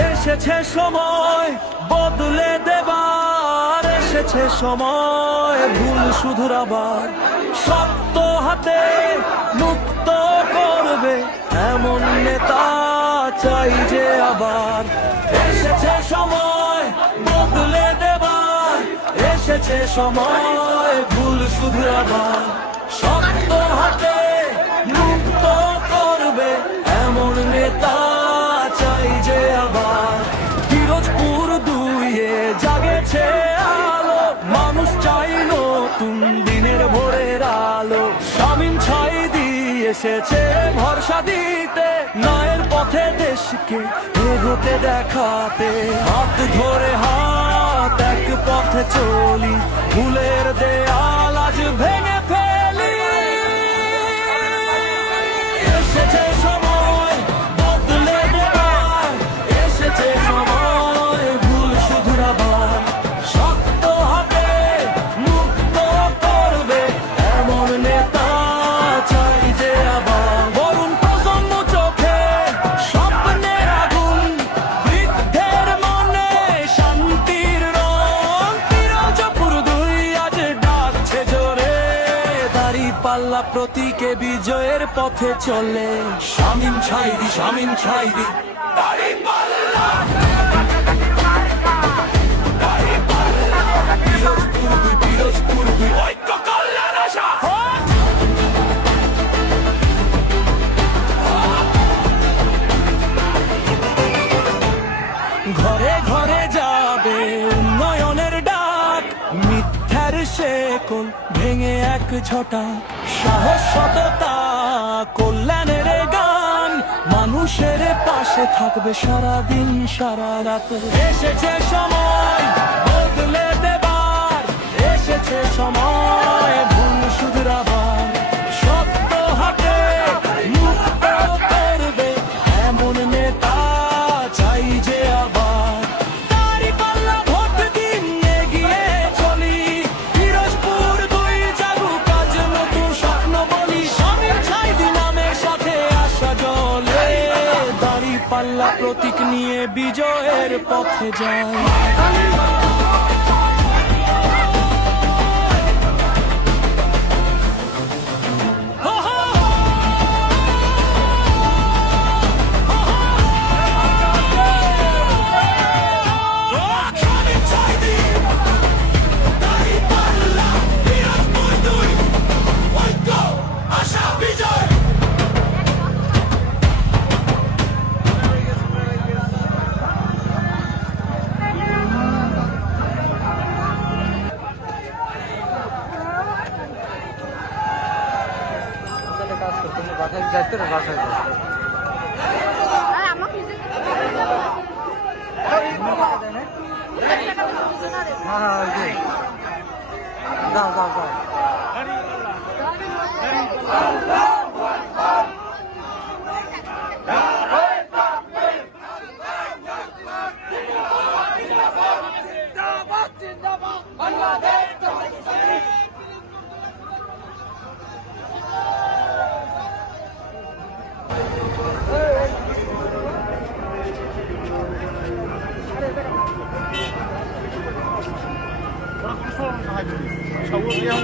এসেছে সময় বদলে দেবার, এসেছে সময় ভুল শুধরাবার। শক্ত হাতে মুক্ত করবে এমন নেতা চাই যে আবার। এসেছে সময় বদলে দেবার, এসেছে সময় ভুল শুধরাবার। শক্ত হাতে মুক্ত করবে এমন নেতা চাই যে আবার। পিরোজপুর দুইয়ে জাগেছে আলো, মানুষ চাই নতুন দিনের ভোরের আলো। শামীম ছাইদি এসেছে ভরসা দিতে, ন্যায়ের পথে দেশকে এগোতে দেখাতে। হাত ধরে হাত এক পথে চলি, ভুলের দেয়াল আজ ভেঙে ফেলি। এসেছে সময় বদলে দেবার, এসেছে সময় ভুল শুধরাবার। শক্ত হাতে মুক্ত করবে এমন নেতা চাই যে আবার। বরুণ প্রজন্ম চোখে স্বপ্নের আগুন, বৃদ্ধের মনে শান্তির রং। পিরোজপুর দুই আজ ডাকছে জোরে, দাঁড়িপাল্লা প্রতীকে বিজয়ের পথে চলে। শামীম ছাইদি, শামীম ছাইদি, দাঁড়িপাল্লা, দাঁড়িপাল্লা। পিরোজপুর দুই, পিরোজপুর দুই, ঐক্য কল্যাণ আশা। ঘরে ঘরে যাবে উন্নয়নের ডাক, মিথ্যার শেকল ভেঙে এক ঝটা। সাহস সততা কল্যাণের গান, মানুষের পাশে থাকবে সারাদিন সারা রাত। এসেছে সময় বদলে দেবার, এসেছে সময় ভুল শুধরাবার। শক্ত হাতে মুক্ত করবে এমন নেতা চাই যে আবার। দাঁড়িপাল্লা ভোট দিন এগিয়ে চলি, পিরোজপুর দুই জাগুক আজ নতুন স্বপ্ন বলি। শামীম ছাইদি নামের সাথে আশা জ্বলে, দাঁড়িপাল্লা প্রতীক নিয়ে বিজয়ের পথে যায়। বাসায় যাইতে না, বাসায় যাও যাও যাও। 서울이야,